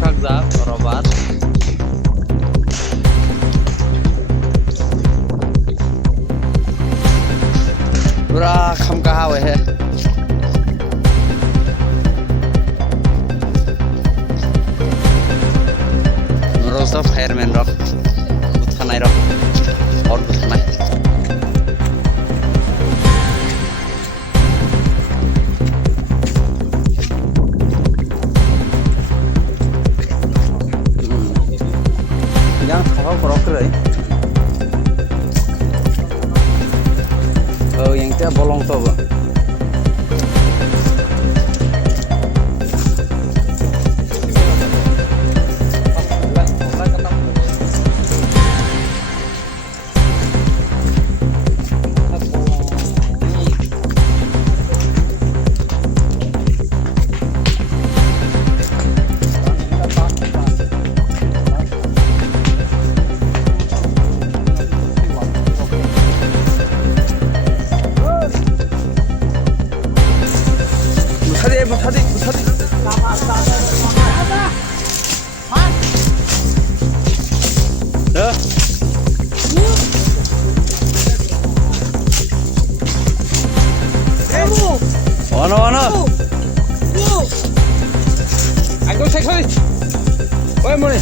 Kakzab, Robat. Pura kham kahawe he. Rosa fireman rock. Buthanai rock. Or buthanai. Yang kau broker eh. Oh, yang dia bolong tuh. Tadi. Dah. Mana? Aku cek sorry. Oi, mana?